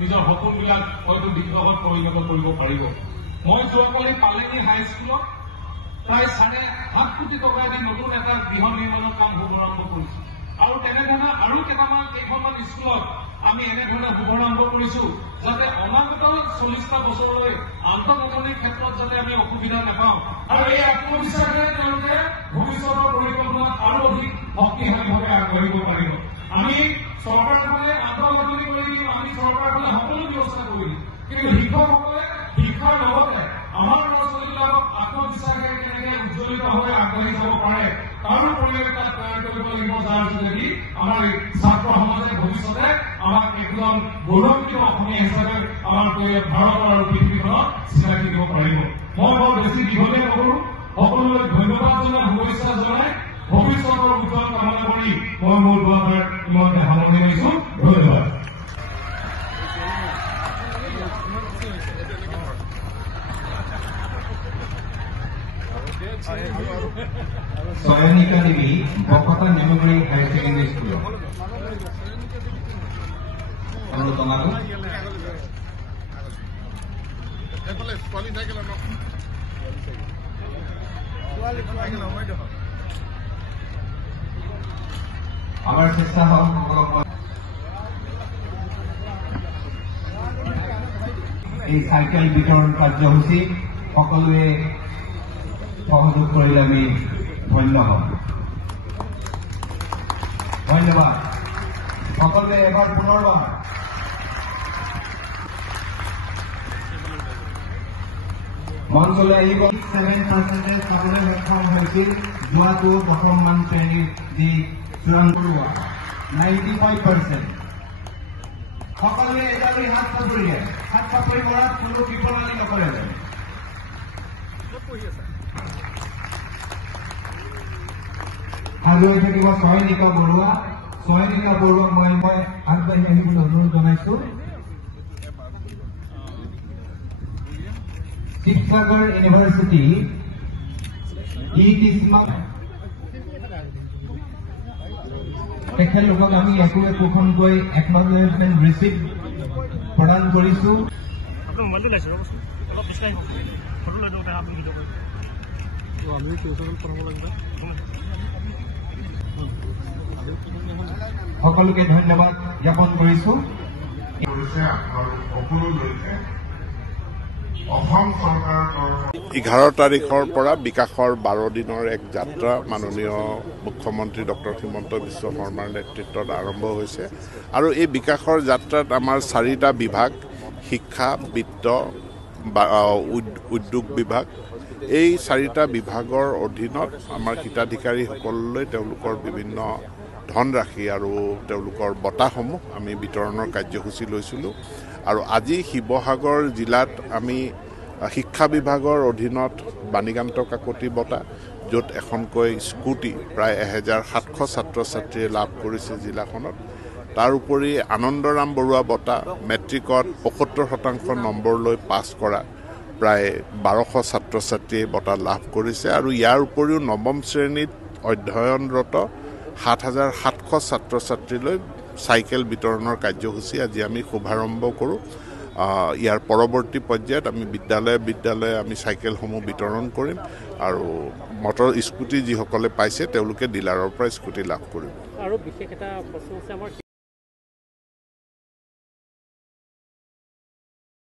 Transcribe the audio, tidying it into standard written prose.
নিজৰ সপোনবিলাক হয়তো বিপ্লৱত পৰিণত কৰিব পাৰিব। মই যোৱাকালি পালেনি হাইস্কুলত প্ৰায় 7.5 কোটি টকা দি নতুন এটা গৃহ নিৰ্মাণৰ কাম শুভাৰম্ভ কৰিছো আৰু তেনেধৰণে আৰু কেইখনমান স্কুলত আমি এনেধৰণে শুভাৰম্ভ কৰিছো যাতে অনাগত 40টা বছৰলৈ আন্তঃগাঁথনিৰ ক্ষেত্ৰত যাতে আমি অসুবিধা নাপাওঁ আৰু এই আত্মবিশ্বাসে তেওঁলোকে ভৱিষ্যতৰ পৰিকল্পনাত আৰু অধিক শক্তিশালীভাৱে আগবাঢ়িব পাৰিব। আমি চৰকাৰখনে আন্তঃগাঁথনি কৰি দিম, আমি চৰকাৰখনে সকলো ব্যৱস্থা কৰি দিম, কিন্তু শিক্ষকসকলে শিক্ষাৰ লগতে আমাৰ ল'ৰা ছোৱালীবিলাকক আত্মবিশ্বাসেৰে কেনেকৈ উজ্জ্বলিত হৈ আগবাঢ়ি যাব পাৰে তাৰো পৰিৱেশ তাত তৈয়াৰ কৰিব লাগিব, যাৰ যোগেদি আমাৰ ছাত্ৰ সমাজে ভৱিষ্যতে আমাক একদম গৌৰৱান্বিত অসমীয়া হিচাপে আমাৰ ভাৰত আৰু পৃথিৱীখনত চিনাকি দিব পাৰিব। মই বৰ বেছি দীঘলীয়া নকৰো, সকলোলৈ ধন্যবাদ জনাই শুভেচ্ছা জনাই ভৱিষ্যতৰ উজ্জ্বল কামনা কৰি মই মোৰ দুআষাৰ ইমানতে সামৰণি মাৰিছো। ধন্যবাদ। Soyanika Devi, Bokota Memorial Higher Secondary School. Hello, Tomato. Our sister এই সাইকেল বিতরণ কার্যসূচী সকলোৱে সহযোগ কৰিলে আমি ধন্য হম। ধন্যবাদ সকলোৱে। এবাৰ পুনৰবাৰ মঞ্চলৈ আহিব। 7% পাবলৈ সক্ষম হৈছিল যোৱাটো প্ৰথমমান শ্ৰেণীৰ যি চূড়ান্ত 95%। সকলোৱে এডালি হাত চাপৰি মৰাত কোনো কৃপণালি নকৰে। আগুৱাই থাকিব চয়নিকা বৰুৱা। চয়নিকা বৰুৱাক মই আগবাঢ়ি আহিবলৈ অনুৰোধ জনাইছো। শিৱসাগৰ ইউনিভাৰ্চিটি তেখেতলোকক আমি একোখনকৈ একনলেজমেণ্ট ৰিচিপ্ট প্ৰদান কৰিছো। সকলোকে ধন্যবাদ জ্ঞাপন কৰিছো। 11 তাৰিখৰ পৰা বিকাশৰ 12 দিনৰ এক যাত্ৰা মাননীয় মুখ্যমন্ত্ৰী ডক্টৰ হিমন্ত বিশ্ব শৰ্মাৰ নেতৃত্বত আৰম্ভ হৈছে আৰু এই বিকাশৰ যাত্ৰাত আমাৰ 4টা বিভাগ, শিক্ষা, বিত্ত, উদ্যোগ বিভাগ, এই 4টা বিভাগৰ অধীনত আমাৰ হিতাধিকাৰীসকললৈ তেওঁলোকৰ বিভিন্ন ধনৰাশি আৰু তেওঁলোকৰ বঁটাসমূহ আমি বিতৰণৰ কাৰ্যসূচী লৈছিলোঁ। আৰু আজি শিৱসাগৰ জিলাত আমি শিক্ষা বিভাগৰ অধীনত বাণীকান্ত কাকতি বঁটা, য'ত এখনকৈ স্কুটি প্ৰায় 1700 ছাত্ৰ ছাত্ৰীয়ে লাভ কৰিছে জিলাখনত। তাৰ উপৰি আনন্দৰাম বৰুৱা বঁটা, মেট্ৰিকত 75% নম্বৰ লৈ পাছ কৰা প্ৰায় 1200 ছাত্ৰ ছাত্ৰীয়ে বঁটা লাভ কৰিছে। আৰু ইয়াৰ উপৰিও 9ম শ্ৰেণীত অধ্যয়নৰত 7700 ছাত্ৰ ছাত্ৰীলৈ চাইকেল বিতৰণৰ কাৰ্যসূচী আজি আমি শুভাৰম্ভ কৰোঁ। ইয়াৰ পৰৱৰ্তী পৰ্যায়ত আমি বিদ্যালয়ে আমি চাইকেলসমূহ বিতৰণ কৰিম আৰু মটৰ স্কুটি যিসকলে পাইছে তেওঁলোকে ডিলাৰৰ পৰা স্কুটি লাভ কৰিব। আৰু বিশেষ এটা প্ৰশ্ন আছে আমাৰ